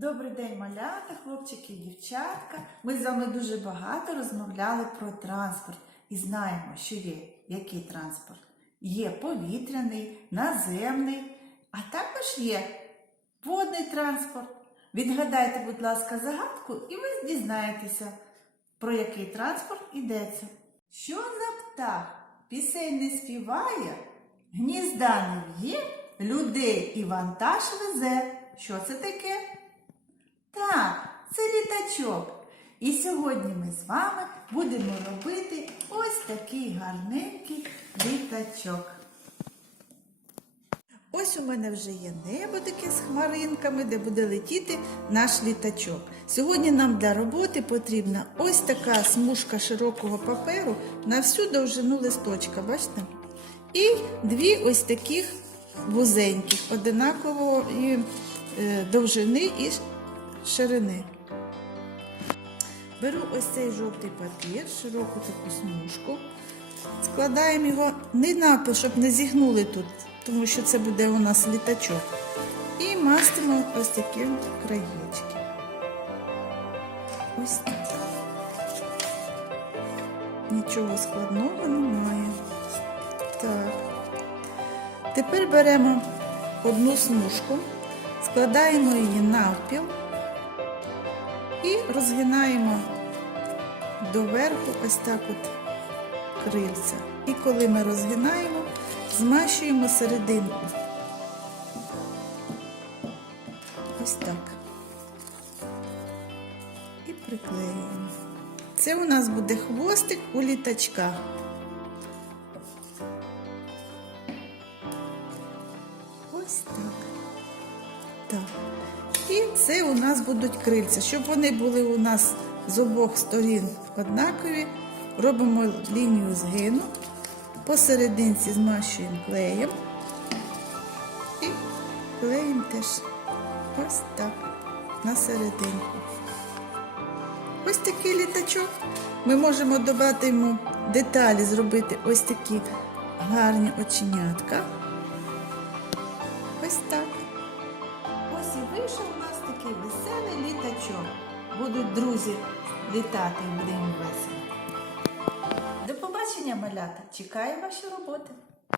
Добрий день, малята, хлопчики і дівчатка. Ми з вами дуже багато розмовляли про транспорт і знаємо, що є який транспорт. Є повітряний, наземний, а також є водний транспорт. Відгадайте, будь ласка, загадку, і ви дізнаєтеся, про який транспорт йдеться. Що за птах пісень не співає, гнізда не в'є, людей і вантаж везе. Що це таке? Так, це літачок. І сьогодні ми з вами будемо робити ось такий гарненький літачок. Ось у мене вже є небо таке з хмаринками, де буде летіти наш літачок. Сьогодні нам для роботи потрібна ось така смужка широкого паперу на всю довжину листочка, бачите? І дві ось таких вузеньких, одинакової е, довжини і ширини. Беру ось цей жовтий папір, широку таку смужку. Складаємо його не напил, щоб не зігнули тут, тому що це буде у нас літачок. І мастимо ось такі краєчки. Ось так. Нічого складного немає. Так. Тепер беремо одну смужку, складаємо її навпіл і розгинаємо доверху ось так от крильця. І коли ми розгинаємо, змащуємо серединку. Ось так. І приклеюємо. Це у нас буде хвостик у літачка. Ось так. Так. І це у нас будуть крильця. Щоб вони були у нас з обох сторін однакові, робимо лінію згину, посерединці змащуємо клеєм і клеїмо теж ось так на серединку. Ось такий літачок. Ми можемо додати йому деталі, зробити ось такі гарні оченятка. Ось так. Ось і вийшов у нас такий веселий літачок. Будуть друзі літати і буде весело. До побачення, малята! Чекаю ваші роботи!